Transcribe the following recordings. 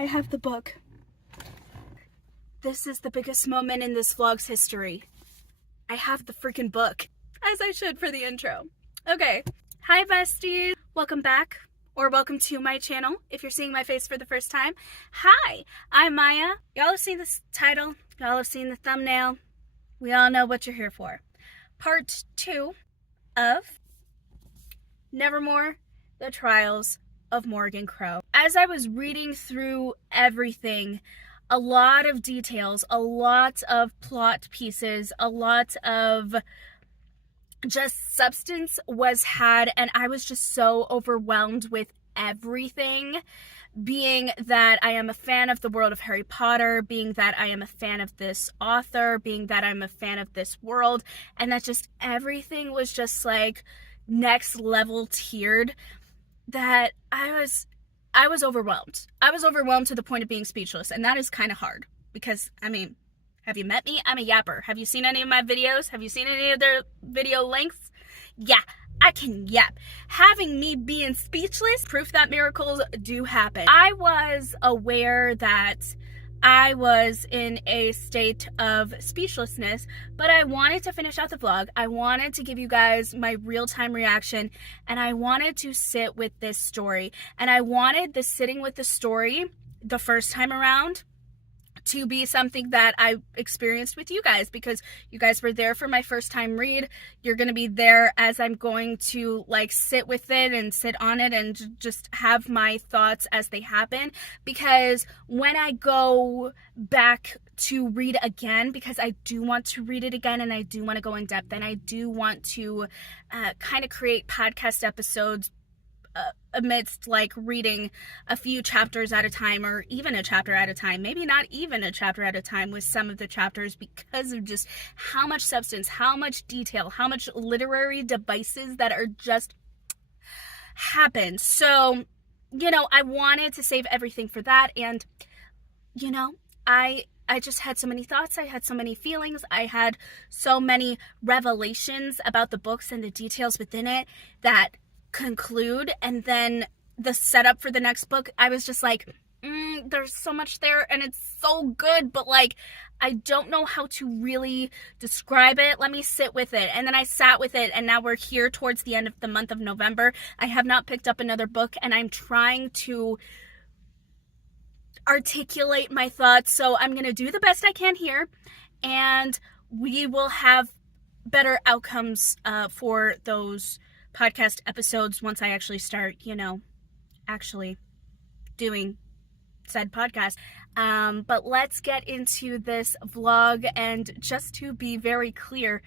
I have the book. This is the biggest moment in this vlog's history. I have the freaking book. As I should for the intro. Okay. Hi, besties. Welcome back. Or welcome to my channel if you're seeing my face for the first time. Hi, I'm Maya. Y'all have seen this title. Y'all have seen the thumbnail. We all know what you're here for. Part 2 of Nevermoor, The Trials of Morrigan Crow. As I was reading through everything, a lot of details, a lot of plot pieces, a lot of just substance was had, and I was just so overwhelmed with everything, being that I am a fan of the world of Harry Potter, being that I am a fan of this author, being that I'm a fan of this world, and that just everything was just like next level tiered, that I was overwhelmed. I was overwhelmed to the point of being speechless, and that is kind of hard because, I mean, have you met me? I'm a yapper. Have you seen any of my videos? Have you seen any of their video lengths? Yeah, I can yap. Having me being speechless, proof that miracles do happen. I was aware that I was in a state of speechlessness, but I wanted to finish out the vlog. I wanted to give you guys my real-time reaction, and I wanted to sit with this story. And I wanted the sitting with the story the first time around to be something that I experienced with you guys, because you guys were there for my first time read. You're going to be there as I'm going to like sit with it and sit on it and just have my thoughts as they happen, because when I go back to read again, because I do want to read it again and I do want to go in depth and I do want to kind of create podcast episodes amidst like reading a few chapters at a time, or even a chapter at a time, maybe not even a chapter at a time with some of the chapters, because of just how much substance, how much detail, how much literary devices that are just happened. So, you know, I wanted to save everything for that, and you know, I just had so many thoughts, I had so many feelings, I had so many revelations about the books and the details within it that conclude, and then the setup for the next book, I was just like, there's so much there and it's so good, but like I don't know how to really describe it. Let me sit with it. And then I sat with it, and now we're here towards the end of the month of November. I have not picked up another book, and I'm trying to articulate my thoughts, so I'm gonna do the best I can here, and we will have better outcomes for those podcast episodes once I actually start, you know, actually doing said podcast. But let's get into this vlog, and just to be very clear,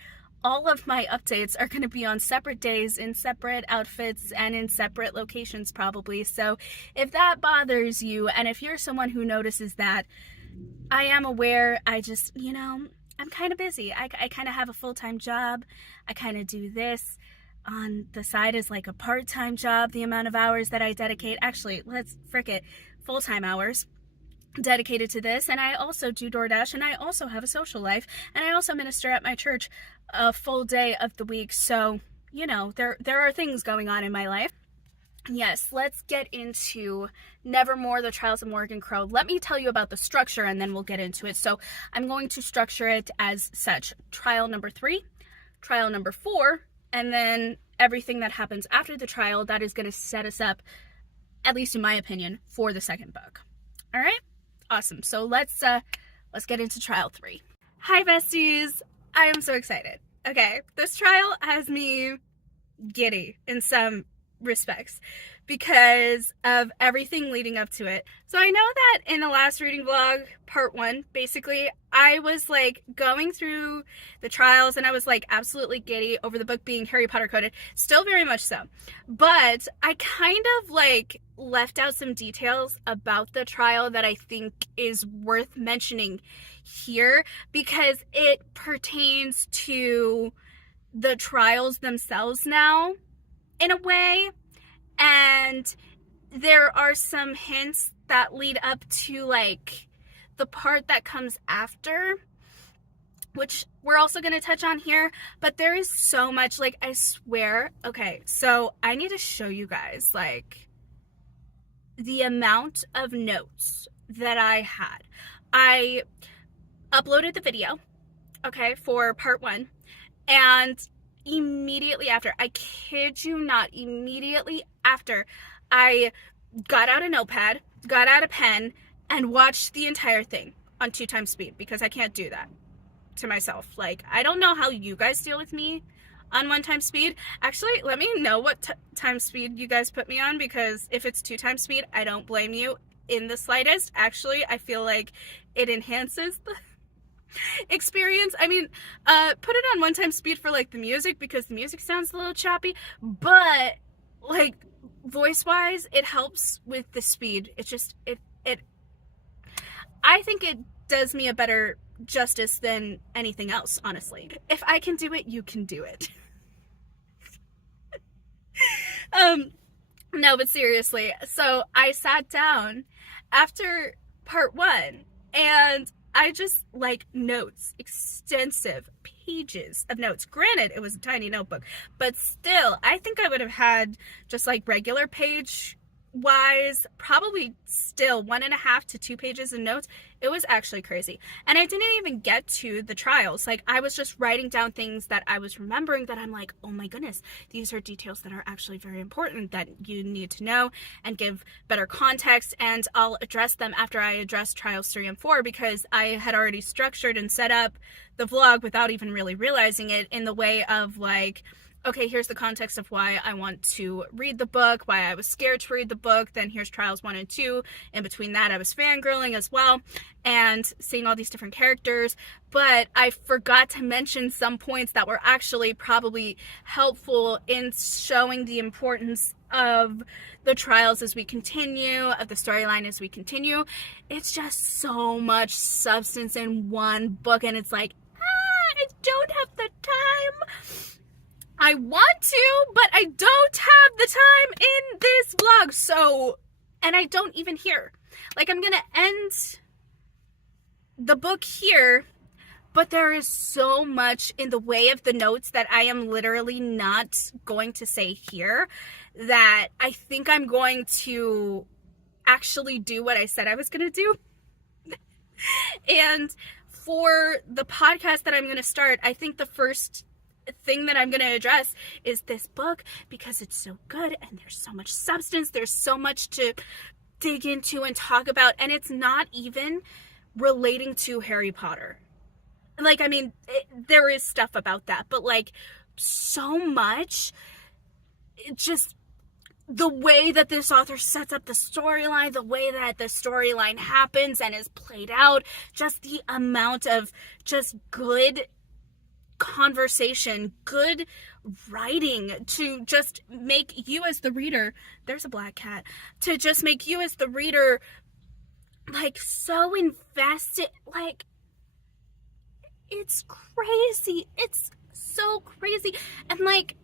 all of my updates are going to be on separate days, in separate outfits, and in separate locations probably. So if that bothers you, and if you're someone who notices that, I am aware. I just, you know, I'm kind of busy. I kind of have a full-time job. I kind of do this on the side is like a part-time job. The amount of hours that I dedicate, actually, let's frick it, full-time hours dedicated to this. And I also do DoorDash, and I also have a social life, and I also minister at my church a full day of the week. So, you know, there are things going on in my life. Yes, let's get into Nevermoor, The Trials of Morrigan Crow. Let me tell you about the structure, and then we'll get into it. So I'm going to structure it as such: trial number 3, trial number 4, and then everything that happens after the trial that is going to set us up, at least in my opinion, for the second book. All right? Awesome. So let's get into trial 3. Hi, besties. I am so excited. Okay, this trial has me giddy in some respects because of everything leading up to it. So I know that in the last reading vlog, part 1, basically, I was like going through the trials, and I was like absolutely giddy over the book being Harry Potter coded, still very much so. But I kind of like left out some details about the trial that I think is worth mentioning here, because it pertains to the trials themselves now, in a way. And there are some hints that lead up to like the part that comes after, which we're also going to touch on here. But there is so much, like, I swear. Okay, so I need to show you guys like the amount of notes that I had. I uploaded the video, okay, for part 1, and immediately after, I kid you not, immediately after, I got out a notepad, got out a pen, and watched the entire thing on 2 times speed, because I can't do that to myself. Like, I don't know how you guys deal with me on 1 time speed. Actually, let me know what time speed you guys put me on, because if it's 2 times speed, I don't blame you in the slightest. Actually, I feel like it enhances the experience. I mean, put it on 1 time speed for like the music, because the music sounds a little choppy, but like voice wise, it helps with the speed. It's just, I think it does me a better justice than anything else, honestly. If I can do it, you can do it. No, but seriously, so I sat down after part 1 and I just, like, notes, extensive pages of notes. Granted, it was a tiny notebook, but still, I think I would have had just like regular page wise, probably still 1.5 to 2 pages of notes. It was actually crazy. And I didn't even get to the trials. Like, I was just writing down things that I was remembering that I'm like, oh my goodness, these are details that are actually very important that you need to know and give better context. And I'll address them after I address trials 3 and 4, because I had already structured and set up the vlog without even really realizing it, in the way of like, okay, here's the context of why I want to read the book, why I was scared to read the book, then here's trials 1 and 2. In between that, I was fangirling as well, and seeing all these different characters. But I forgot to mention some points that were actually probably helpful in showing the importance of the trials as we continue, of the storyline as we continue. It's just so much substance in one book, and it's like, I don't have the time. I want to, but I don't have the time in this vlog. So, and I don't even hear. Like, I'm gonna end the book here, but there is so much in the way of the notes that I am literally not going to say here, that I think I'm going to actually do what I said I was gonna do. And for the podcast that I'm gonna start, I think the first thing that I'm going to address is this book, because it's so good and there's so much substance, there's so much to dig into and talk about, and it's not even relating to Harry Potter. Like, I mean, there is stuff about that, but like, so much, just the way that this author sets up the storyline, the way that the storyline happens and is played out, just the amount of just good conversation, good writing to just make you as the reader, there's a black cat, to just make you as the reader like so invested. Like, it's crazy. It's so crazy. And like,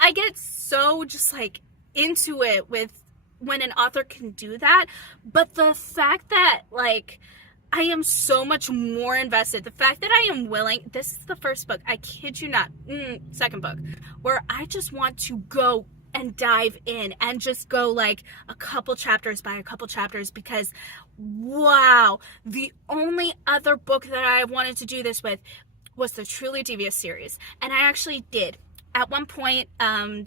I get so just like into it with when an author can do that, but the fact that like I am so much more invested. The fact that I am willing, this is the first book, I kid you not, second book, where I just want to go and dive in and just go like a couple chapters by a couple chapters, because wow, the only other book that I wanted to do this with was the Truly Devious series. And I actually did. At one point,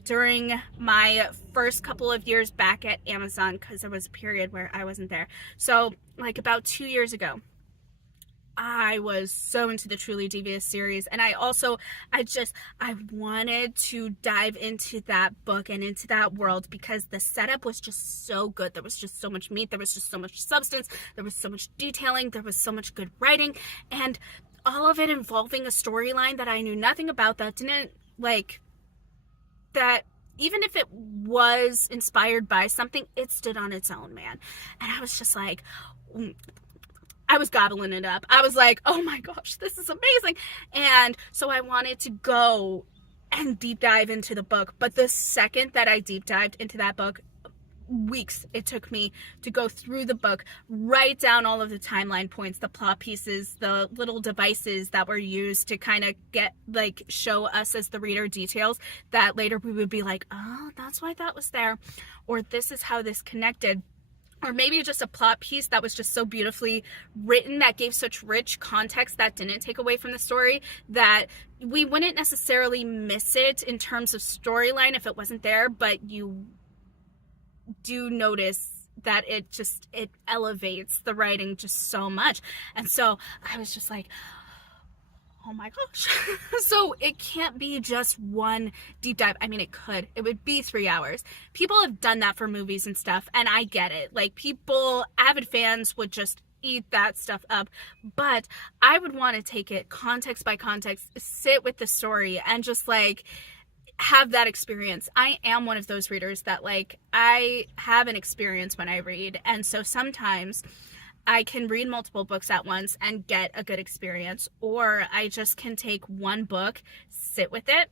during my first couple of years back at Amazon, because there was a period where I wasn't there. So, like about 2 years ago, I was so into the Truly Devious series. And I wanted to dive into that book and into that world, because the setup was just so good. There was just so much meat. There was just so much substance. There was so much detailing. There was so much good writing. And all of it involving a storyline that I knew nothing about, that didn't like, that even if it was inspired by something, it stood on its own, man. And I was just like, I was gobbling it up. I was like, oh my gosh, this is amazing. And so I wanted to go and deep dive into the book. But the second that I deep dived into that book, weeks it took me to go through the book, write down all of the timeline points, the plot pieces, the little devices that were used to kind of get like show us as the reader details that later we would be like, oh, that's why that was there, or this is how this connected. or maybe just a plot piece that was just so beautifully written, that gave such rich context, that didn't take away from the story, that we wouldn't necessarily miss it in terms of storyline if it wasn't there, but you do notice that it elevates the writing just so much. And so I was just like, oh my gosh. So it can't be just one deep dive. I mean, it could. It would be 3 hours. People have done that for movies and stuff, and I get it. Like, people, avid fans would just eat that stuff up. But I would want to take it context by context, sit with the story, and just like have that experience. I am one of those readers that, like, I have an experience when I read, and so sometimes I can read multiple books at once and get a good experience, or I just can take one book, sit with it,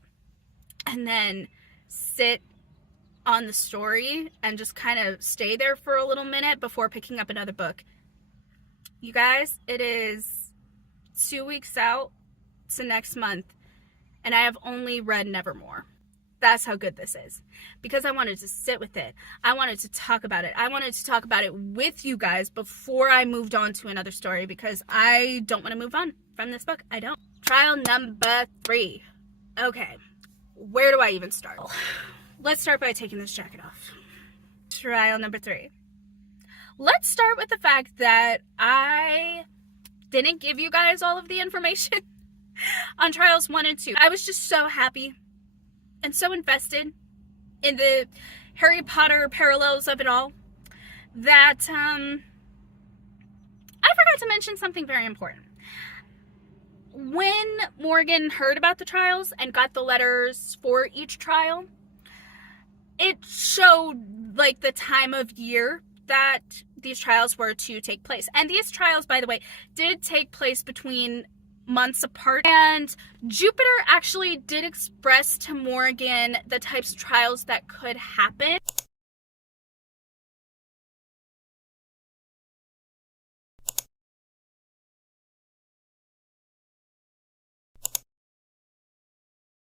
and then sit on the story and just kind of stay there for a little minute before picking up another book. You guys, it is 2 weeks out to next month, and I have only read Nevermoor. That's how good this is, because I wanted to sit with it. I wanted to talk about it. I wanted to talk about it with you guys before I moved on to another story, because I don't want to move on from this book. I don't. Trial number 3. Okay, where do I even start? Let's start by taking this jacket off. Trial number 3. Let's start with the fact that I didn't give you guys all of the information on trials 1 and 2. I was just so happy and so invested in the Harry Potter parallels of it all that I forgot to mention something very important. When Morrigan heard about the trials and got the letters for each trial, it showed like the time of year that these trials were to take place. And these trials, by the way, did take place between months apart, and Jupiter actually did express to Morrigan the types of trials that could happen.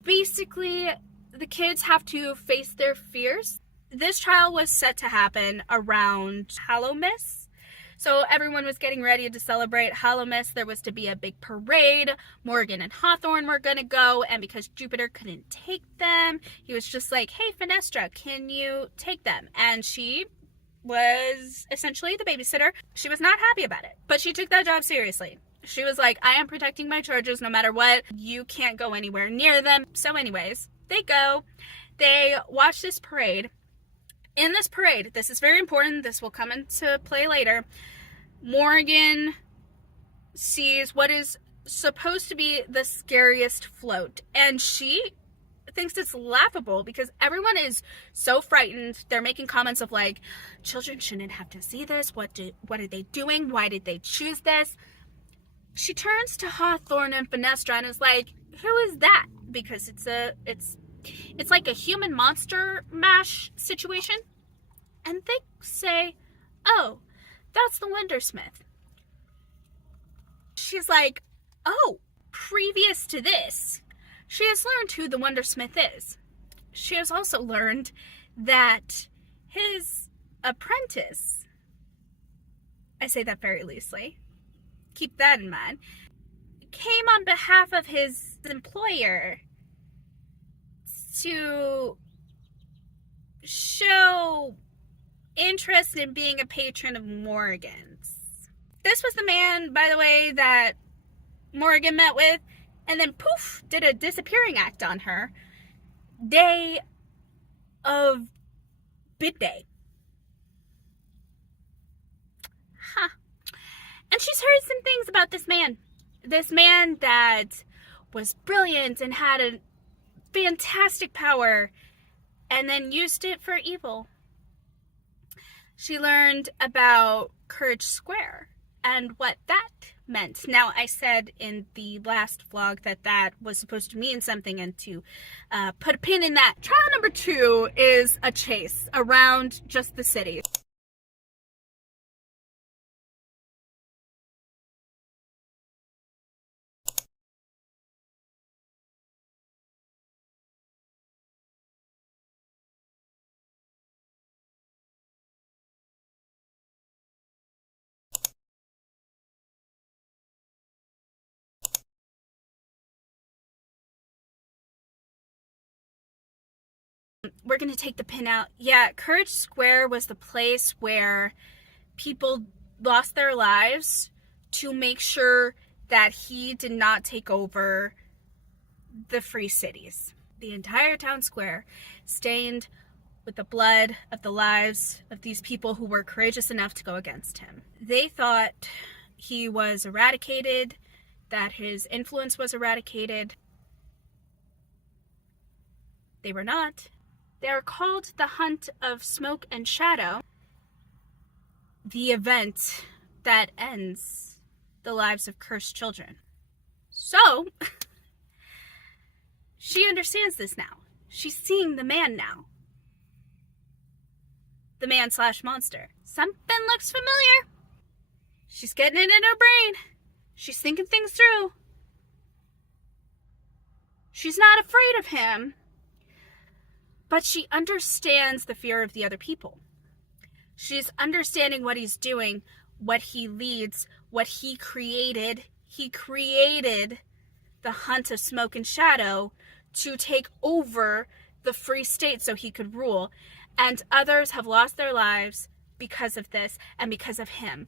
Basically, the kids have to face their fears. This trial was set to happen around Hallowmas. So everyone was getting ready to celebrate Hallowmas. There was to be a big parade. Morrigan and Hawthorne were going to go, and because Jupiter couldn't take them, he was just like, hey, Fenestra, can you take them? And she was essentially the babysitter. She was not happy about it, but she took that job seriously. She was like, I am protecting my charges no matter what. You can't go anywhere near them. So anyways, they go. They watch this parade. In this parade, this is very important, this will come into play later, Morrigan sees what is supposed to be the scariest float, and she thinks it's laughable because everyone is so frightened. They're making comments of like, children shouldn't have to see this, what are they doing, why did they choose this? She turns to Hawthorne and Fenestra and is like, who is that? Because it's like a human monster mash situation. And they say, oh, that's the Wondersmith. She's like, oh, previous to this, she has learned who the Wondersmith is. She has also learned that his apprentice, I say that very loosely, keep that in mind, came on behalf of his employer to show interest in being a patron of Morrigan's. This was the man, by the way, that Morrigan met with, and then poof, did a disappearing act on her. Day of bid day. Huh. And she's heard some things about this man. This man that was brilliant and had a fantastic power, and then used it for evil. She learned about Courage Square and what that meant. Now, I said in the last vlog that was supposed to mean something, and to put a pin in that. Trial number 2 is a chase around just the city. We're going to take the pin out. Yeah, Courage Square was the place where people lost their lives to make sure that he did not take over the free cities. The entire town square stained with the blood of the lives of these people who were courageous enough to go against him. They thought he was eradicated, that his influence was eradicated. They were not. They are called the Hunt of Smoke and Shadow, the event that ends the lives of cursed children. So, she understands this now. She's seeing the man now. The man/monster. Something looks familiar. She's getting it in her brain. She's thinking things through. She's not afraid of him, but she understands the fear of the other people. She's understanding what he's doing, what he leads, what he created. He created the Hunt of Smoke and Shadow to take over the free state so he could rule. And others have lost their lives because of this and because of him.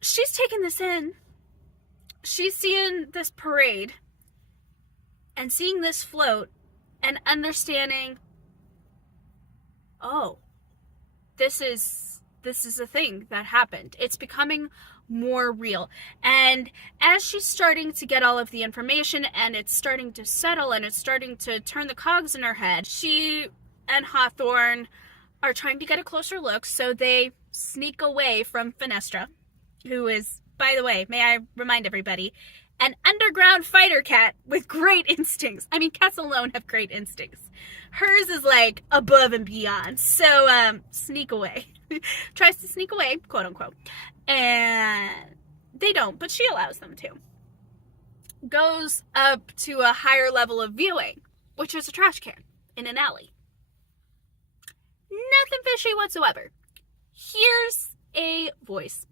She's taking this in. She's seeing this parade and seeing this float and understanding, oh, this is a thing that happened. It's becoming more real. And as she's starting to get all of the information and it's starting to settle and it's starting to turn the cogs in her head, she and Hawthorne are trying to get a closer look, so they sneak away from Fenestra, who is, by the way, may I remind everybody, an underground fighter cat with great instincts. I mean, cats alone have great instincts. Hers is like above and beyond. So, sneak away. Tries to sneak away, quote unquote. And they don't, but she allows them to. Goes up to a higher level of viewing, which is a trash can in an alley. Nothing fishy whatsoever. Here's a voice.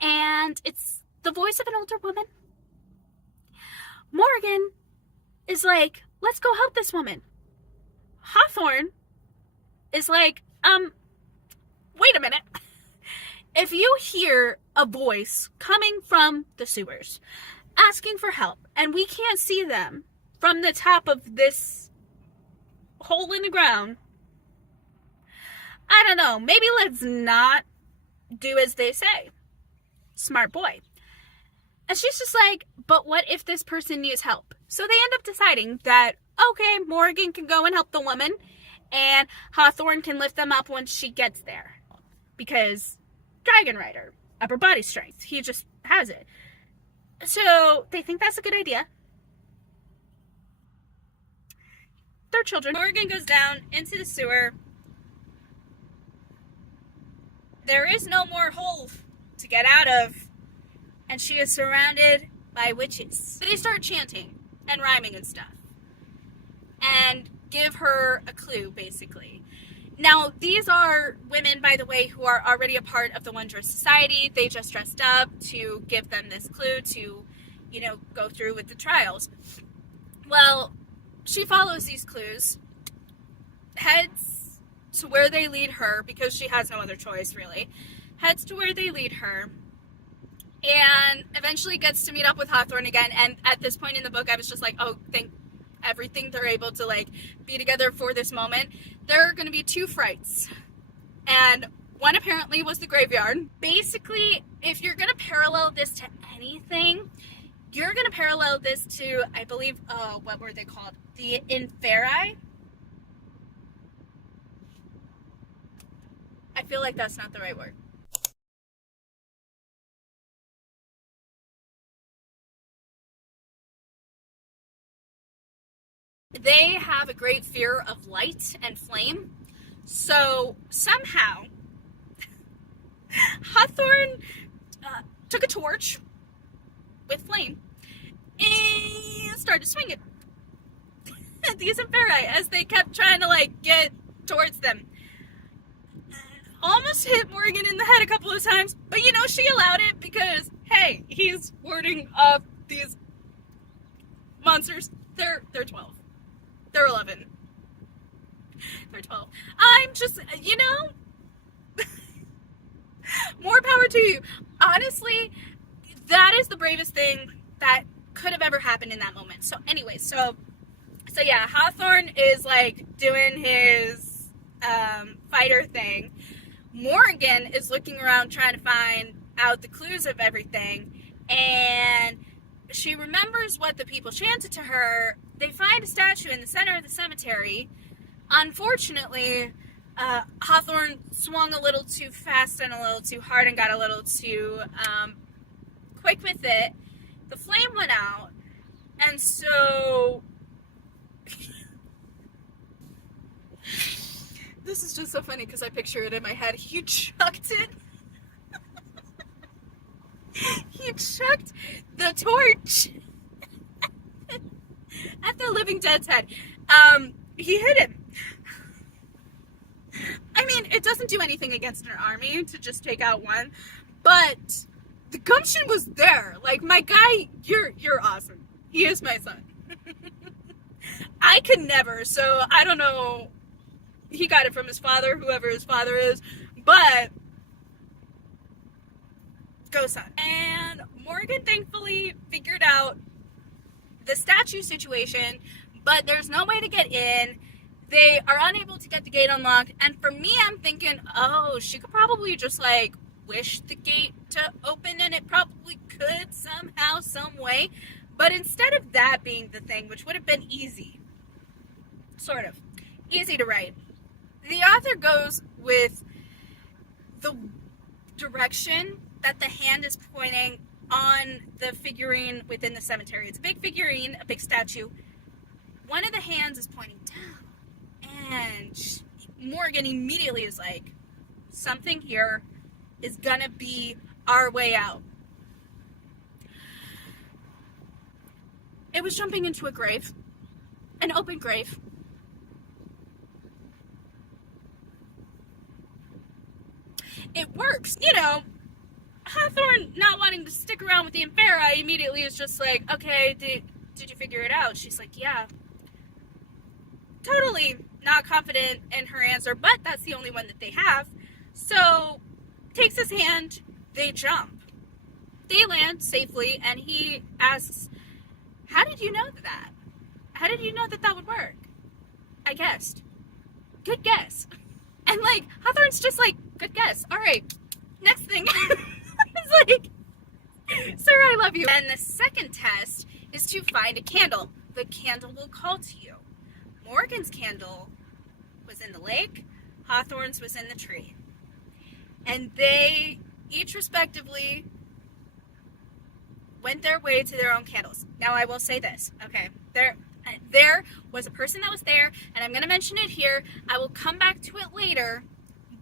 And it's the voice of an older woman. Morrigan is like, let's go help this woman. Hawthorne is like, wait a minute. If you hear a voice coming from the sewers, asking for help, and we can't see them from the top of this hole in the ground, I don't know, maybe let's not do as they say. Smart boy. And she's just like, but what if this person needs help? So they end up deciding that, okay, Morrigan can go and help the woman, and Hawthorne can lift them up once she gets there. Because Dragon Rider, upper body strength, he just has it. So they think that's a good idea. They're children. Morrigan goes down into the sewer. There is no more hole to get out of, and she is surrounded by witches. They start chanting and rhyming and stuff, and give her a clue, basically. Now, these are women, by the way, who are already a part of the Wondrous Society. They just dressed up to give them this clue to, go through with the trials. Well, she follows these clues, heads to where they lead her, because she has no other choice, really. Heads to where they lead her, and eventually gets to meet up with Hawthorne again. And at this point in the book, I was just like, oh, thank everything they're able to, be together for this moment. There are going to be 2 frights. And one apparently was the graveyard. Basically, if you're going to parallel this to anything, you're going to parallel this to, I believe, what were they called? The Inferi? I feel like that's not the right word. They have a great fear of light and flame. So somehow, Hawthorne took a torch with flame and started swinging at these Inferi as they kept trying to get towards them. Almost hit Morrigan in the head a couple of times, but she allowed it because, hey, he's warding off these monsters, they're 12. They're 11. They're 12. I'm just, more power to you. Honestly, that is the bravest thing that could have ever happened in that moment. So anyway, so yeah, Hawthorne is like doing his fighter thing. Morrigan is looking around trying to find out the clues of everything, and she remembers what the people chanted to her. They find a statue in the center of the cemetery. Unfortunately, Hawthorne swung a little too fast and a little too hard and got a little too quick with it. The flame went out, and so this is just so funny because I picture it in my head. He chucked it. He chucked the torch at the living dead's head. He hit him. I mean, it doesn't do anything against an army to just take out one, but the gumption was there. Like, my guy, you're awesome. He is my son. I could never, so I don't know. He got it from his father, whoever his father is, but go son. And Morrigan thankfully figured out the statue situation, but there's no way to get in. They are unable to get the gate unlocked, and for me, I'm thinking, oh, she could probably just like wish the gate to open, and it probably could somehow, some way. But instead of that being the thing, which would have been easy, sort of easy to write, the author goes with the direction that the hand is pointing on the figurine within the cemetery. It's a big figurine, a big statue. One of the hands is pointing down, and Morrigan immediately is like, something here is gonna be our way out. It was jumping into a grave, an open grave. It works, Hawthorne not wanting to stick around with the Infera immediately is just like, okay, did you figure it out? She's like, yeah. Totally not confident in her answer, but that's the only one that they have. So, takes his hand, they jump. They land safely, and he asks, how did you know that? How did you know that that would work? I guessed. Good guess. And like, Hawthorne's just like, good guess. All right, next thing. It's like, sir, I love you. And the second test is to find a candle. The candle will call to you. Morrigan's candle was in the lake. Hawthorne's was in the tree. And they each respectively went their way to their own candles. Now, I will say this, okay? There was a person that was there, and I'm going to mention it here. I will come back to it later,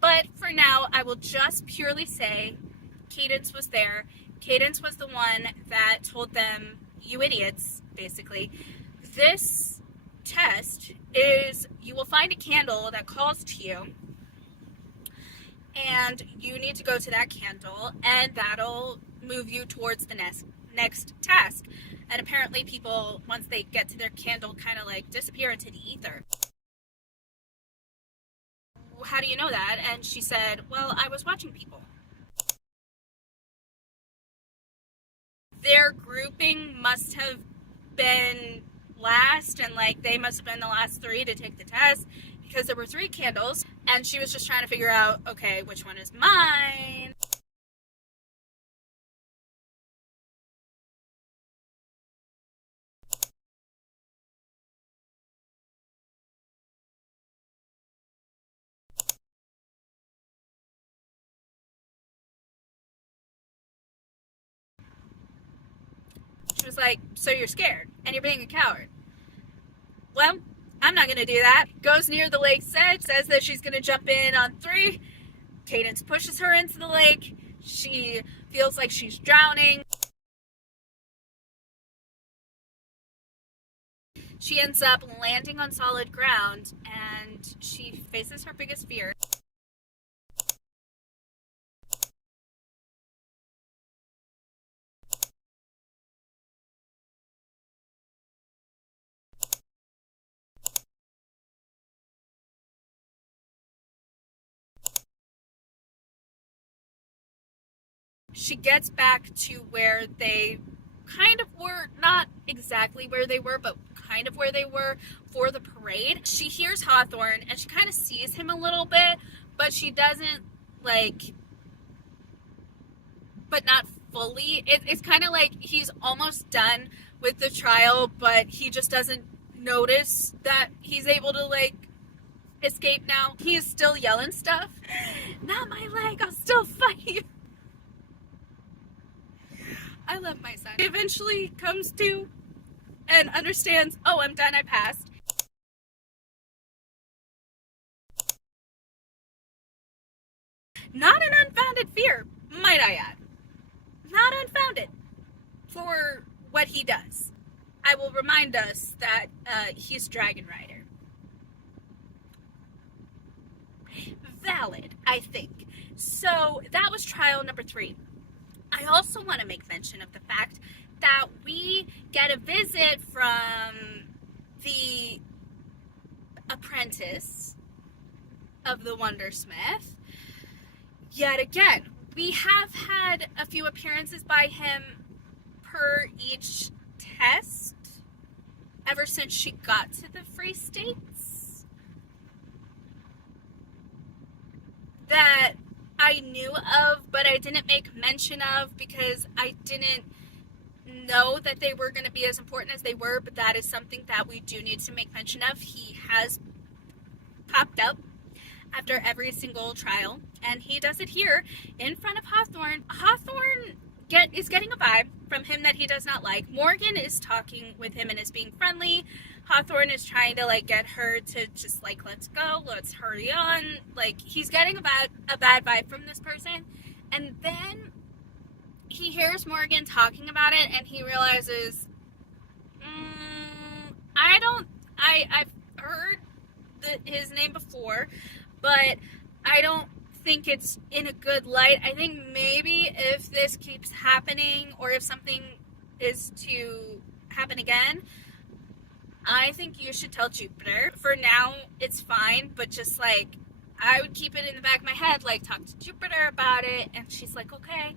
but for now, I will just purely say Cadence was there. Cadence was the one that told them, you idiots, basically. This test is, you will find a candle that calls to you, and you need to go to that candle, and that'll move you towards the next task. And apparently people, once they get to their candle, kind of like disappear into the ether. How do you know that? And she said, well, I was watching people. Their grouping must have been last, and like they must have been the last 3 to take the test, because there were 3 candles, and she was just trying to figure out, okay, which one is mine? She was like, so you're scared, and you're being a coward. Well, I'm not going to do that. Goes near the lake's edge, says that she's going to jump in on 3. Cadence pushes her into the lake. She feels like she's drowning. She ends up landing on solid ground, and she faces her biggest fear. she gets back to where they kind of were, not exactly where they were, but kind of where they were for the parade. She hears Hawthorne and she kind of sees him a little bit, but she doesn't, like, but not fully. It's kind of like he's almost done with the trial, but he just doesn't notice that he's able to, like, escape now. He's still yelling stuff. Not my leg, I'll still fight you. I love my son. He eventually comes to and understands, oh, I'm done, I passed. Not an unfounded fear, might I add. Not unfounded for what he does. I will remind us that he's Dragon Rider. Valid, I think. So that was trial number 3. I also want to make mention of the fact that we get a visit from the apprentice of the Wondersmith. Yet again, we have had a few appearances by him per each test ever since she got to the Free States that I knew of, but I didn't make mention of because I didn't know that they were going to be as important as they were, but that is something that we do need to make mention of. He has popped up after every single trial, and he does it here in front of Hawthorne. Hawthorne is getting a vibe from him that he does not like. Morgan is talking with him and is being friendly. Hawthorne is trying to, like, get her to just, like, let's go, let's hurry on. Like, he's getting a bad vibe from this person. And then he hears Morgan talking about it, and he realizes, I've heard his name before, but I don't think it's in a good light. I think maybe if this keeps happening, or if something is to happen again, I think you should tell Jupiter. For now, it's fine, but just, like, I would keep it in the back of my head, like, talk to Jupiter about it, and she's like, okay.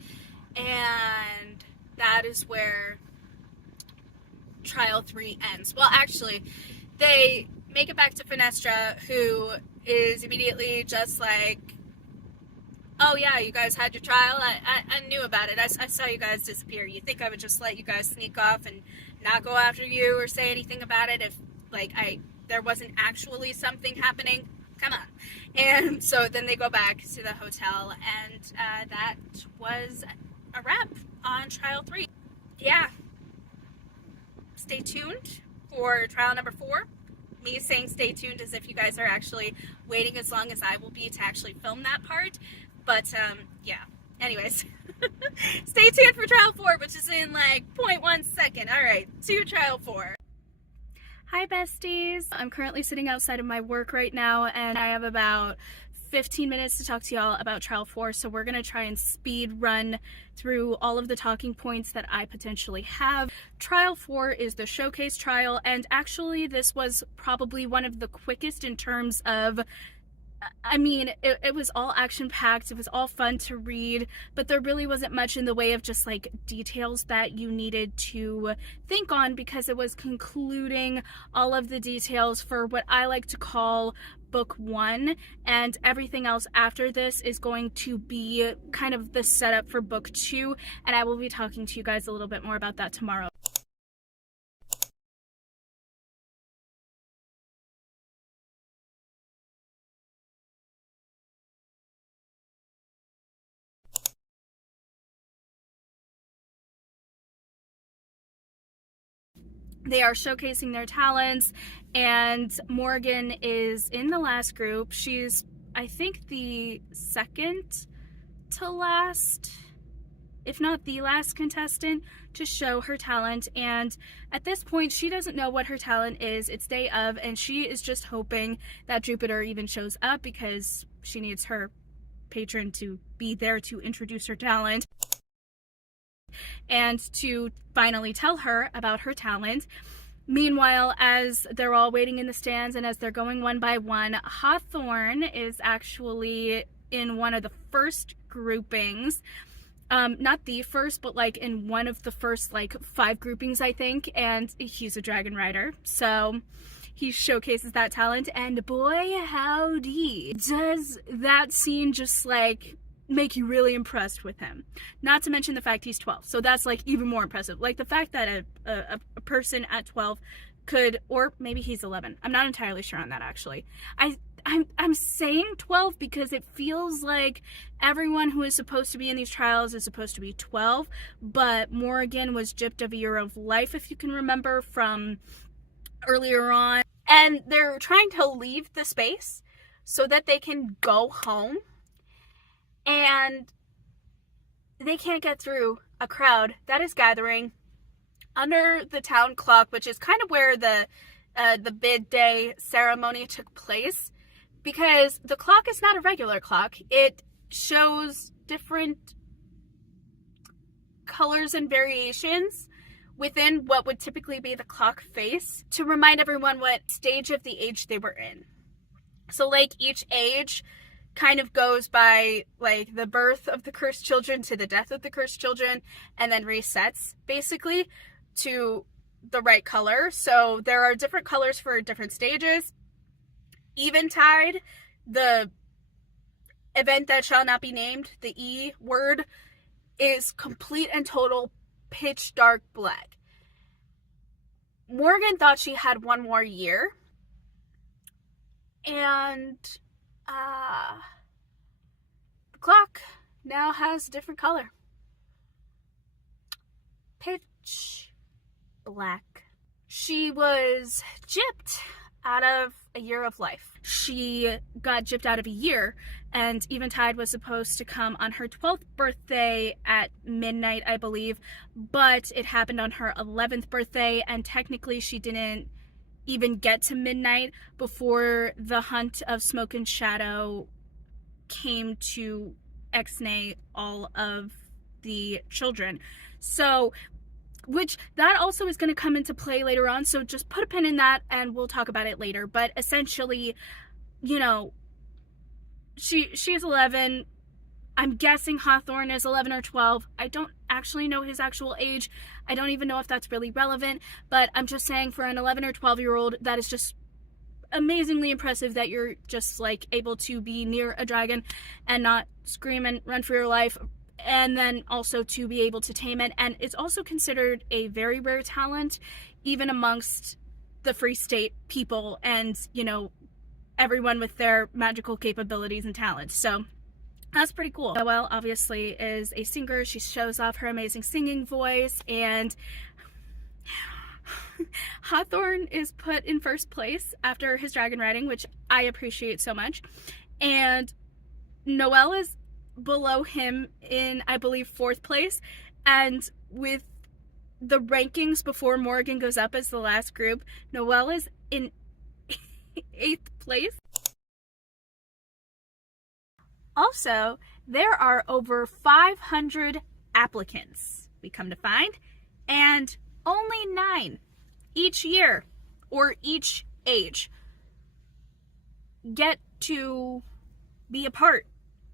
And that is where trial 3 ends. Well, actually, they make it back to Fenestra, who is immediately just like, oh yeah, you guys had your trial? I knew about it. I saw you guys disappear. You think I would just let you guys sneak off and not go after you or say anything about it if, like, there wasn't actually something happening? Come on. And so then they go back to the hotel, and that was a wrap on trial 3. Yeah. Stay tuned for trial number 4. Me saying stay tuned as if you guys are actually waiting as long as I will be to actually film that part. But, yeah. Anyways, stay tuned for trial 4, which is in, like, 0.1 second. All right, to trial 4. Hi, besties. I'm currently sitting outside of my work right now, and I have about 15 minutes to talk to y'all about trial 4, so we're gonna try and speed run through all of the talking points that I potentially have. Trial 4 is the showcase trial, and actually this was probably one of the quickest in terms of, I mean, it was all action-packed, it was all fun to read, but there really wasn't much in the way of just, like, details that you needed to think on, because it was concluding all of the details for what I like to call book 1, and everything else after this is going to be kind of the setup for book 2, and I will be talking to you guys a little bit more about that tomorrow. They are showcasing their talents, and Morgan is in the last group. She's, I think, the second to last, if not the last contestant to show her talent, and at this point she doesn't know what her talent is. It's day of, and she is just hoping that Jupiter even shows up because she needs her patron to be there to introduce her talent and to finally tell her about her talent. Meanwhile, as they're all waiting in the stands and as they're going one by one, Hawthorne is actually in one of the first groupings, not the first, but like in one of the first like 5 groupings, I think, and he's a dragon rider, so he showcases that talent, and boy howdy does that scene just like make you really impressed with him. Not to mention the fact he's 12, so that's like even more impressive. Like the fact that a person at 12 could, or maybe he's 11, I'm not entirely sure on that actually. I'm saying 12 because it feels like everyone who is supposed to be in these trials is supposed to be 12, but Morrigan was gypped of a year of life, if you can remember from earlier on. And they're trying to leave the space so that they can go home, and they can't get through a crowd that is gathering under the town clock, which is kind of where the bid day ceremony took place, because the clock is not a regular clock. It shows different colors and variations within what would typically be the clock face to remind everyone what stage of the age they were in. So like each age kind of goes by like the birth of the cursed children to the death of the cursed children, and then resets basically to the right color. So there are different colors for different stages. Eventide, the event that shall not be named, the E word, is complete and total pitch dark black. Morrigan thought she had one more year, and the clock now has a different color. Pitch black. She was gypped out of a year of life. She got gypped out of a year, and Eventide was supposed to come on her 12th birthday at midnight, I believe, but it happened on her 11th birthday, and technically she didn't even get to midnight before the hunt of Smoke and Shadow came to ex-nay all of the children. So, which that also is going to come into play later on, so just put a pin in that and we'll talk about it later. But essentially, you know, she's 11. I'm guessing Hawthorne is 11 or 12. I don't actually know his actual age. I don't even know if that's really relevant, but I'm just saying for an 11 or 12-year-old, that is just amazingly impressive that you're just like able to be near a dragon and not scream and run for your life, and then also to be able to tame it. And it's also considered a very rare talent, even amongst the Free State people and, you know, everyone with their magical capabilities and talents. So that's pretty cool. Noelle obviously is a singer. She shows off her amazing singing voice, and Hawthorne is put in first place after his dragon riding, which I appreciate so much. And Noelle is below him in, I believe, 4th place, and with the rankings before Morrigan goes up as the last group, Noelle is in 8th place. Also, there are over 500 applicants, we come to find, and only 9 each year or each age get to be a part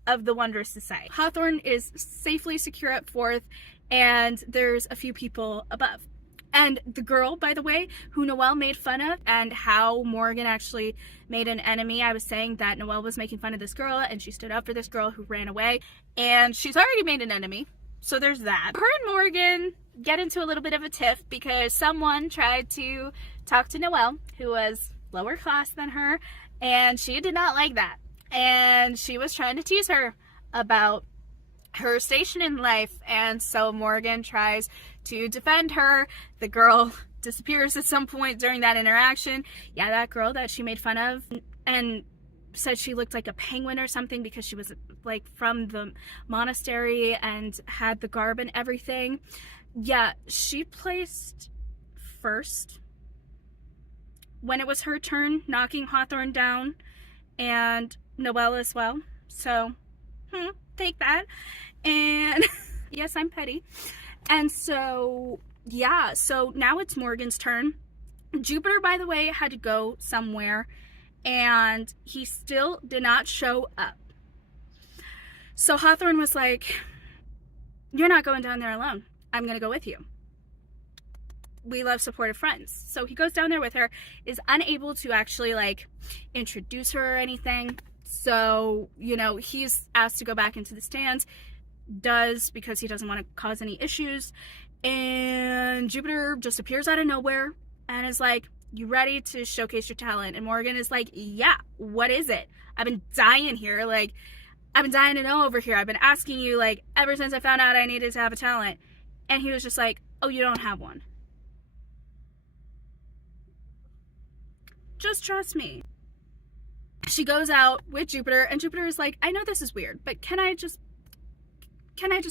of the Wondrous Society. Hawthorne is safely secure at 4th, and there's a few people above. And the girl, by the way, who Noelle made fun of, and how Morrigan actually made an enemy. I was saying that Noelle was making fun of this girl, and she stood up for this girl who ran away, and she's already made an enemy. So there's that. Her and Morrigan get into a little bit of a tiff because someone tried to talk to Noelle, who was lower class than her, and she did not like that. And she was trying to tease her about her station in life, and so Morrigan tries to defend her. The girl disappears at some point during that interaction. Yeah, that girl that she made fun of and said she looked like a penguin or something because she was like from the monastery and had the garb and everything. Yeah, she placed first when it was her turn, knocking Hawthorne down, and Noelle as well. So, take that. And yes, I'm petty. And so, yeah, so now it's Morrigan's turn. Jupiter, by the way, had to go somewhere, and he still did not show up. So Hawthorne was like, you're not going down there alone. I'm going to go with you. We love supportive friends. So he goes down there with her, is unable to actually like introduce her or anything. So, you know, he's asked to go back into the stands, does, because he doesn't want to cause any issues. And Jupiter just appears out of nowhere and is like, you ready to showcase your talent? And Morrigan is like, yeah, what is it? I've been dying here. Like, I've been dying to know over here. I've been asking you, like, ever since I found out I needed to have a talent. And he was just like, oh, you don't have one. Just trust me. She goes out with Jupiter, and Jupiter is like, I know this is weird, but can I just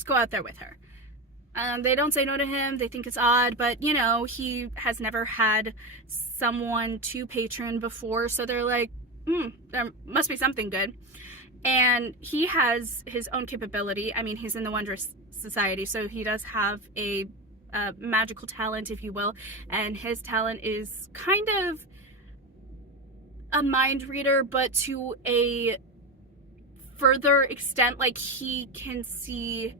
go out there with her? They don't say no to him. They think it's odd, but, you know, he has never had someone to patron before, so they're like, there must be something good. And he has his own capability. I mean, he's in the Wondrous Society, so he does have a magical talent, if you will, and his talent is kind of a mind reader, but to a further extent. Like, he can see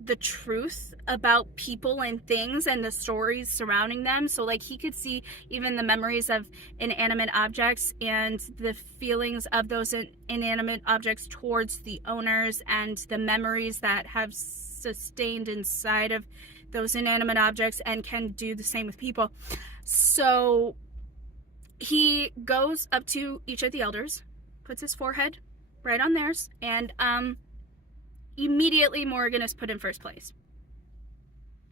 the truth about people and things and the stories surrounding them. So like, he could see even the memories of inanimate objects and the feelings of those inanimate objects towards the owners, and the memories that have sustained inside of those inanimate objects, and can do the same with people. So he goes up to each of the elders, puts his forehead right on theirs, and immediately Morrigan is put in first place.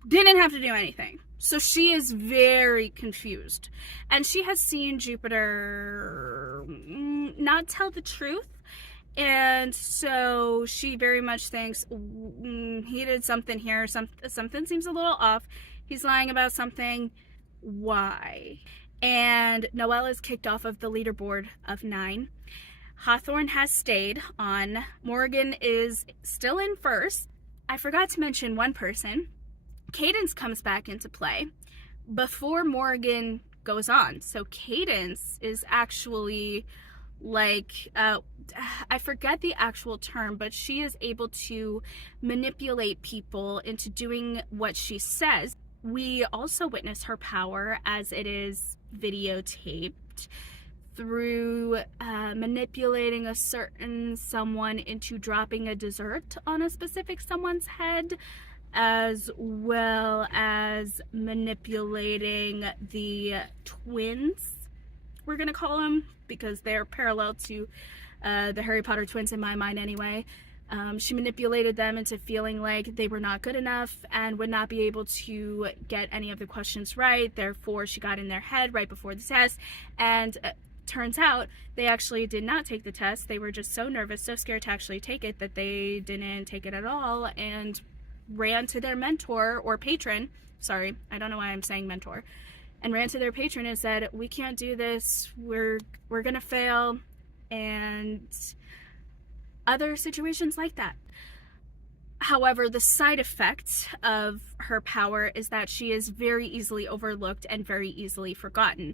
Didn't have to do anything. So she is very confused. And she has seen Jupiter not tell the truth. And so she very much thinks he did something here. Something seems a little off. He's lying about something. Why? And Noelle is kicked off of the leaderboard of 9. Hawthorne has stayed on. Morrigan is still in first. I forgot to mention one person. Cadence comes back into play before Morrigan goes on. So Cadence is actually like, I forget the actual term, but she is able to manipulate people into doing what she says. We also witness her power as it is videotaped through manipulating a certain someone into dropping a dessert on a specific someone's head, as well as manipulating the twins, we're gonna call them, because they're parallel to the Harry Potter twins in my mind anyway. She manipulated them into feeling like they were not good enough and would not be able to get any of the questions right. Therefore, she got in their head right before the test, and turns out they actually did not take the test. They were just so nervous, so scared to actually take it, that they didn't take it at all, and ran to their mentor or patron. Sorry, I don't know why I'm saying mentor. And ran to their patron and said, we can't do this, we're gonna fail, and other situations like that. However, the side effect of her power is that she is very easily overlooked and very easily forgotten.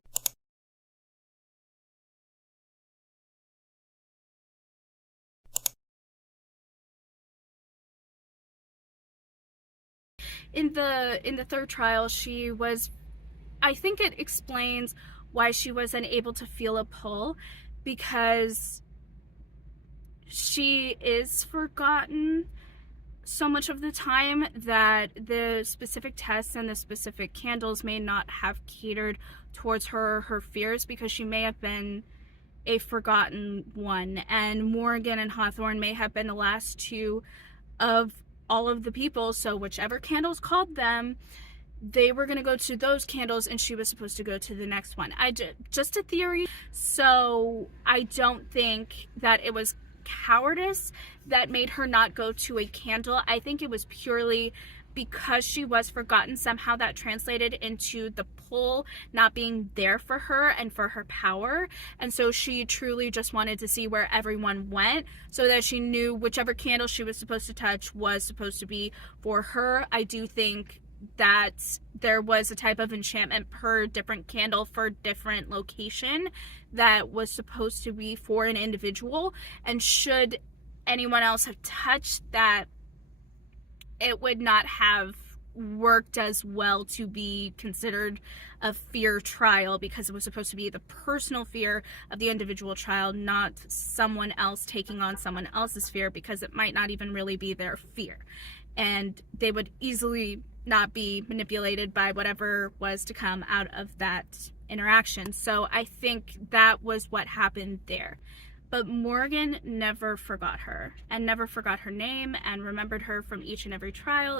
In the third trial, she was, I think it explains why she was unable to feel a pull, because she is forgotten so much of the time that the specific tests and the specific candles may not have catered towards her fears, because she may have been a forgotten one, and Morrigan and Hawthorne may have been the last two of all of the people. So whichever candles called them, they were going to go to those candles, and she was supposed to go to the next one. Just a theory. So I don't think that it was cowardice that made her not go to a candle. I think it was purely because she was forgotten. Somehow that translated into the pull not being there for her and for her power, and so she truly just wanted to see where everyone went, so that she knew whichever candle she was supposed to touch was supposed to be for her. I do think that there was a type of enchantment per different candle for different location that was supposed to be for an individual, and should anyone else have touched that it would not have worked as well to be considered a fear trial, because it was supposed to be the personal fear of the individual child, not someone else taking on someone else's fear, because it might not even really be their fear, and they would easily not be manipulated by whatever was to come out of that interaction. So I think that was what happened there. But Morrigan never forgot her, and never forgot her name, and remembered her from each and every trial.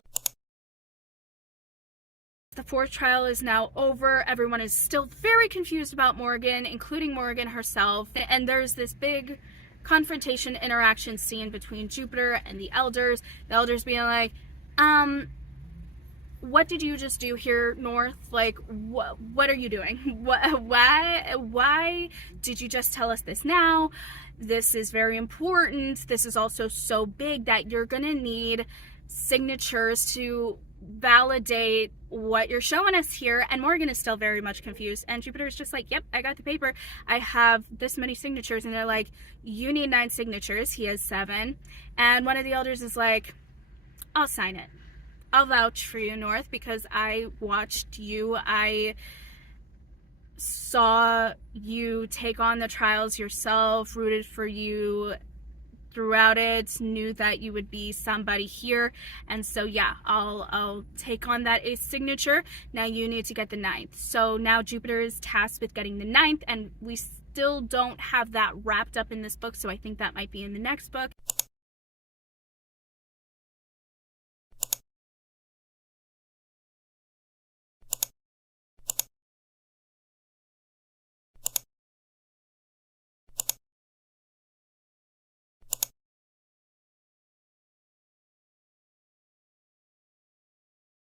The fourth trial is now over. Everyone is still very confused about Morrigan, including Morrigan herself. And there's this big confrontation interaction scene between Jupiter and the elders. The elders being like, what did you just do here, North? Like, what are you doing? Why did you just tell us this now? This is very important. This is also so big that you're gonna need signatures to validate what you're showing us here. And Morrigan is still very much confused, and Jupiter is just like, yep, I got the paper, I have this many signatures. And they're like, you need 9 signatures, he has 7. And one of the elders is like, I'll sign it, I'll vouch for you, North, because I watched you, I saw you take on the trials yourself, rooted for you throughout it, knew that you would be somebody here, and so yeah, I'll take on that 8th signature. Now you need to get the 9th. So now Jupiter is tasked with getting the 9th, and we still don't have that wrapped up in this book, so I think that might be in the next book.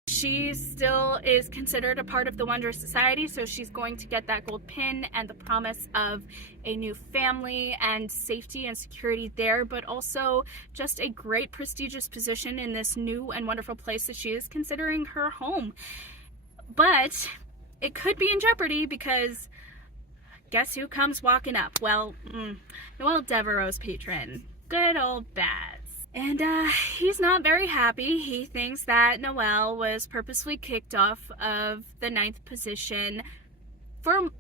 She still is considered a part of the Wondrous Society, so she's going to get that gold pin and the promise of a new family and safety and security there, but also just a great prestigious position in this new and wonderful place that she is considering her home. But it could be in jeopardy, because guess who comes walking up? Well, Noel Devereaux's patron. Good old Baz. And he's not very happy. He thinks that Noel was purposely kicked off of the 9th position from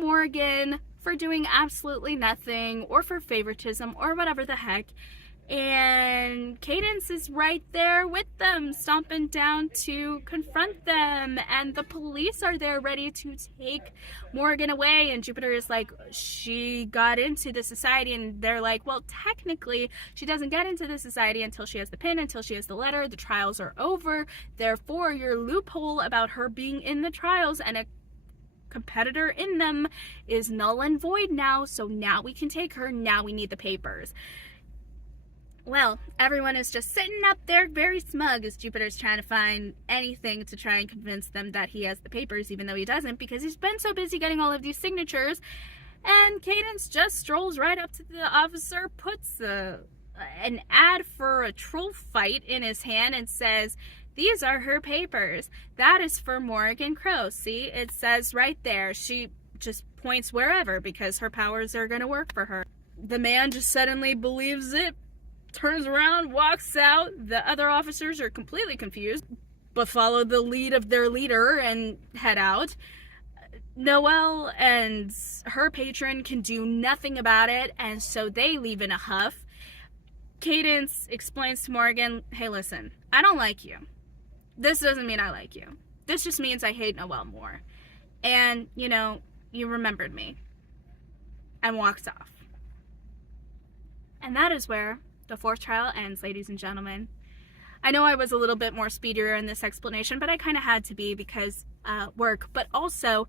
Morrigan for doing absolutely nothing, or for favoritism, or whatever the heck. And Cadence is right there with them, stomping down to confront them, and the police are there ready to take Morrigan away. And Jupiter is like, she got into the society, and they're like, well, technically she doesn't get into the society until she has the pin, until she has the letter. The trials are over, therefore your loophole about her being in the trials and a competitor in them is null and void now. So now we can take her, now we need the papers. Well, everyone is just sitting up there very smug as Jupiter's trying to find anything to try and convince them that he has the papers, even though he doesn't, because he's been so busy getting all of these signatures. And Cadence just strolls right up to the officer, puts an ad for a troll fight in his hand, and says, these are her papers. That is for Morrigan Crow. See, it says right there. She just points wherever, because her powers are going to work for her. The man just suddenly believes it, turns around, walks out. The other officers are completely confused, but follow the lead of their leader and head out. Noelle and her patron can do nothing about it, and so they leave in a huff. Cadence explains to Morrigan, hey, listen, I don't like you. This doesn't mean I like you. This just means I hate Noelle more. And, you know, you remembered me. And walks off. And that is where the 4th trial ends, ladies and gentlemen. I know I was a little bit more speedier in this explanation, but I kind of had to be because work. But also,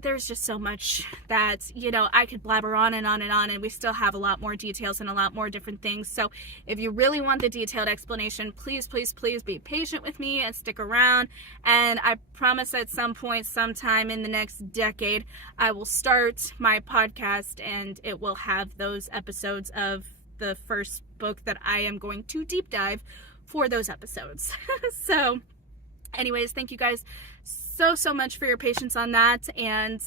there's just so much that, you know, I could blabber on and on and on, and we still have a lot more details and a lot more different things. So if you really want the detailed explanation, please, please, please be patient with me and stick around. And I promise at some point, sometime in the next decade, I will start my podcast, and it will have those episodes of the first book that I am going to deep dive for those episodes. So anyways, thank you guys so much for your patience on that, and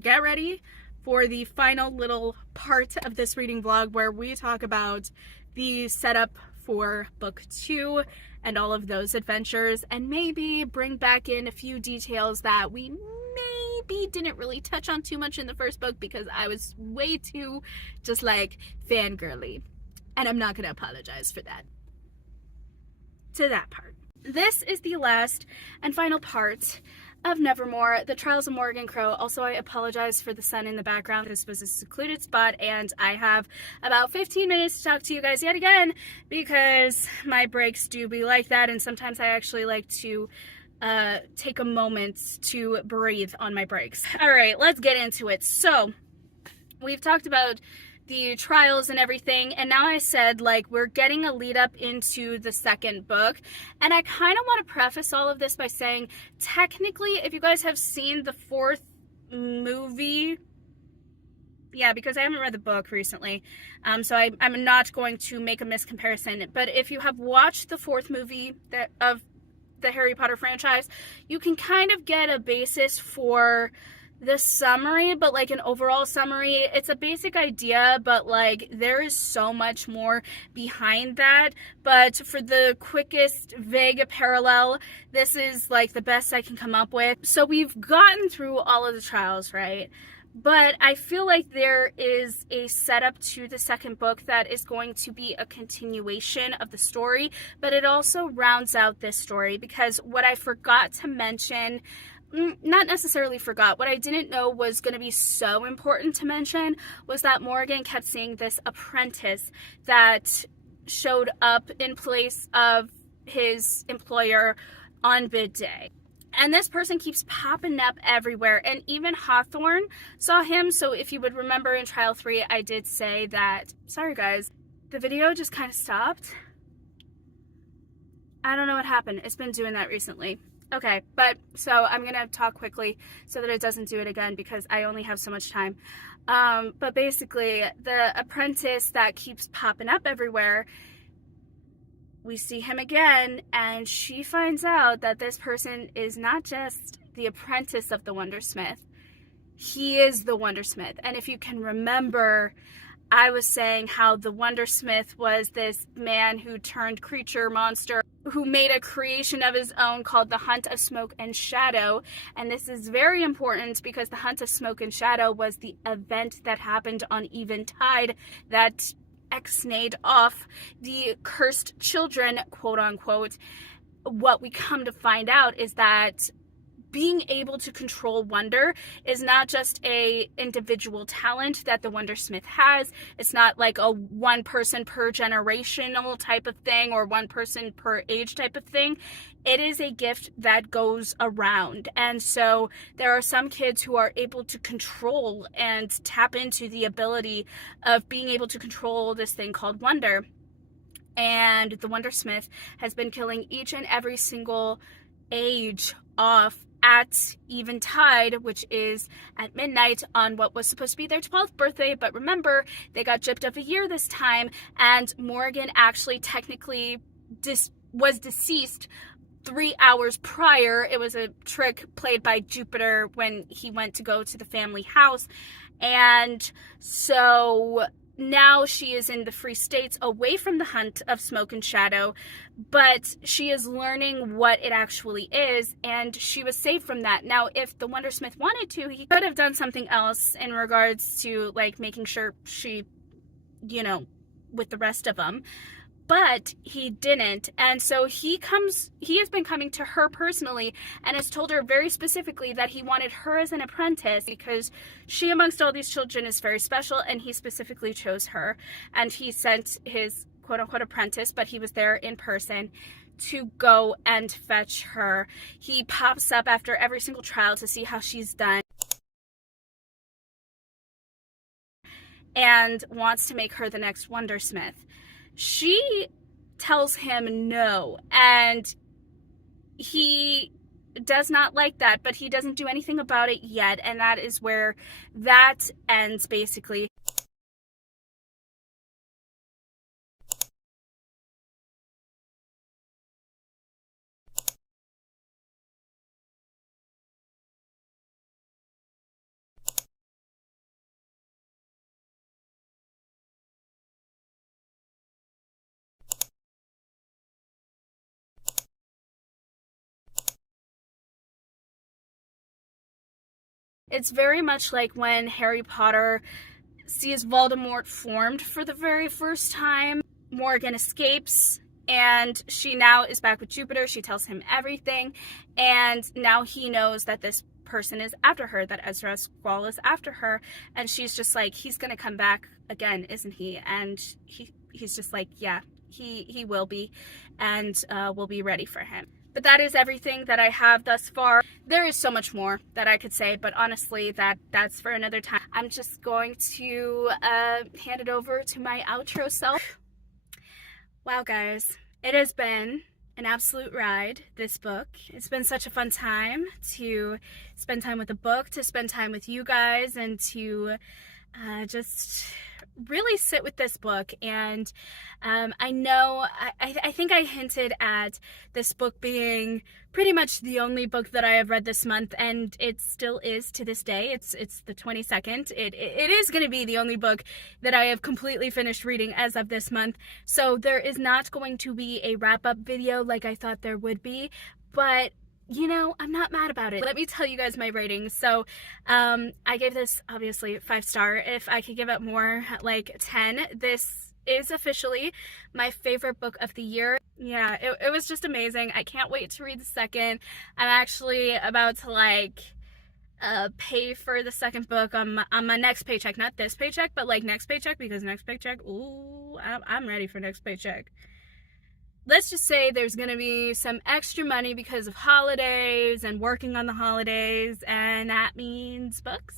get ready for the final little part of this reading vlog where we talk about the setup for book 2 and all of those adventures, and maybe bring back in a few details that we maybe didn't really touch on too much in the first book because I was way too just like fangirly. And I'm not going to apologize for that. To that part. This is the last and final part of Nevermoor, The Trials of Morrigan Crow. Also, I apologize for the sun in the background. This was a secluded spot, and I have about 15 minutes to talk to you guys yet again, because my breaks do be like that, and sometimes I actually like to take a moment to breathe on my breaks. Alright, let's get into it. So, we've talked about the trials and everything, and now I said, like, we're getting a lead up into the second book, and I kind of want to preface all of this by saying, technically, if you guys have seen the fourth movie, yeah, because I haven't read the book recently, so I'm not going to make a miscomparison, but if you have watched the fourth movie of the Harry Potter franchise, you can kind of get a basis for the summary, but like an overall summary. It's a basic idea, but like there is so much more behind that. But for the quickest vague parallel, this is like the best I can come up with. So we've gotten through all of the trials, right? But I feel like there is a setup to the second book that is going to be a continuation of the story, but it also rounds out this story, because what I forgot to mention, not necessarily forgot, what I didn't know was going to be so important to mention, was that Morrigan kept seeing this apprentice that showed up in place of his employer on bid day. And this person keeps popping up everywhere, and even Hawthorne saw him. So if you would remember in Trial 3, I did say that, sorry guys, the video just kind of stopped. I don't know what happened. It's been doing that recently. Okay, but so I'm going to talk quickly so that it doesn't do it again, because I only have so much time. But basically, the apprentice that keeps popping up everywhere, we see him again, and she finds out that this person is not just the apprentice of the Wondersmith. He is the Wondersmith. And if you can remember, I was saying how the Wondersmith was this man who turned creature monster, who made a creation of his own called the Hunt of Smoke and Shadow. And this is very important because the Hunt of Smoke and Shadow was the event that happened on Eventide that ex-nayed off the cursed children, quote unquote. What we come to find out is that being able to control wonder is not just a individual talent that the Wondersmith has. It's not like a one person per generational type of thing or one person per age type of thing. It is a gift that goes around. And so there are some kids who are able to control and tap into the ability of being able to control this thing called wonder. And the Wondersmith has been killing each and every single age off at Eventide, which is at midnight on what was supposed to be their 12th birthday. But remember, they got gypped of a year this time, and Morrigan actually technically was deceased 3 hours prior. It was a trick played by Jupiter when he went to go to the family house. And so now she is in the Free States, away from the Hunt of Smoke and Shadow, but she is learning what it actually is, and she was saved from that. Now, if the Wondersmith wanted to, he could have done something else in regards to, like, making sure she, you know, with the rest of them, but he didn't. And so he has been coming to her personally and has told her very specifically that he wanted her as an apprentice because she amongst all these children is very special, and he specifically chose her. And he sent his quote-unquote apprentice, but he was there in person, to go and fetch her. He pops up after every single trial to see how she's done and wants to make her the next Wondersmith. She tells him no, and he does not like that, but he doesn't do anything about it yet, and that is where that ends, basically. It's very much like when Harry Potter sees Voldemort formed for the very first time. Morrigan escapes, and she now is back with Jupiter. She tells him everything, and now he knows that this person is after her, that Ezra Squall is after her, and she's just like, he's gonna come back again, isn't he? And he's just like, yeah, he will be, and we'll be ready for him. But that is everything that I have thus far. There is so much more that I could say, but honestly, that's for another time. I'm just going to hand it over to my outro self. Wow, guys, it has been an absolute ride, this book. It's been such a fun time to spend time with the book, to spend time with you guys, and to just really sit with this book. And I know, I think I hinted at this book being pretty much the only book that I have read this month, and it still is to this day. It's the 22nd. It is going to be the only book that I have completely finished reading as of this month. So there is not going to be a wrap-up video like I thought there would be, but you know, I'm not mad about it. Let me tell you guys my ratings. So I gave this obviously 5-star. If I could give it more, like 10. This is officially my favorite book of the year. Yeah, it was just amazing. I can't wait to read the second. I'm actually about to like pay for the second book on my next paycheck. Not this paycheck, but like next paycheck, because next paycheck, ooh, I'm ready for next paycheck. Let's just say there's going to be some extra money because of holidays and working on the holidays, and that means books.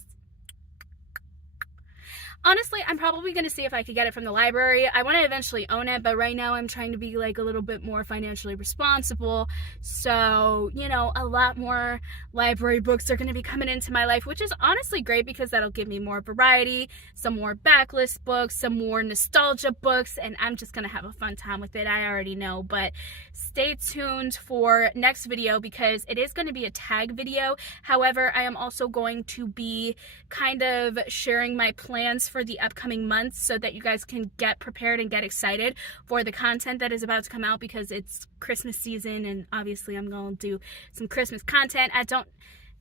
Honestly, I'm probably going to see if I could get it from the library. I want to eventually own it, but right now I'm trying to be like a little bit more financially responsible. So, you know, a lot more library books are going to be coming into my life, which is honestly great because that'll give me more variety, some more backlist books, some more nostalgia books, and I'm just going to have a fun time with it. I already know, but stay tuned for next video because it is going to be a tag video. However, I am also going to be kind of sharing my plans for the upcoming months so that you guys can get prepared and get excited for the content that is about to come out, because it's Christmas season and obviously I'm going to do some Christmas content. I don't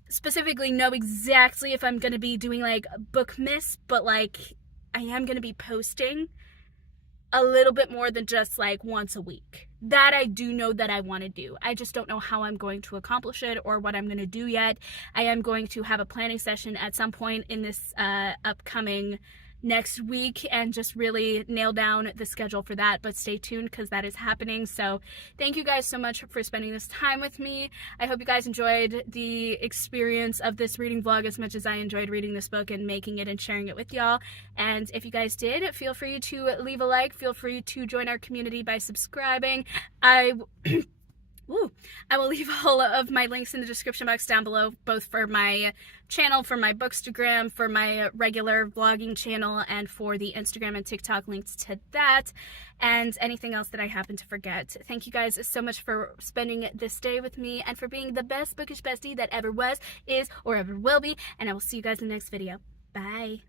specifically know exactly if I'm going to be doing like Bookmas, but like I am going to be posting a little bit more than just like once a week. That I do know that I want to do. I just don't know how I'm going to accomplish it or what I'm going to do yet. I am going to have a planning session at some point in this upcoming next week and just really nail down the schedule for that, but stay tuned because that is happening. So thank you guys so much for spending this time with me. I hope you guys enjoyed the experience of this reading vlog as much as I enjoyed reading this book and making it and sharing it with y'all. And if you guys did, feel free to leave a like, feel free to join our community by subscribing. I will leave all of my links in the description box down below, both for my channel, for my Bookstagram, for my regular vlogging channel, and for the Instagram and TikTok links to that, and anything else that I happen to forget. Thank you guys so much for spending this day with me and for being the best bookish bestie that ever was, is, or ever will be, and I will see you guys in the next video. Bye.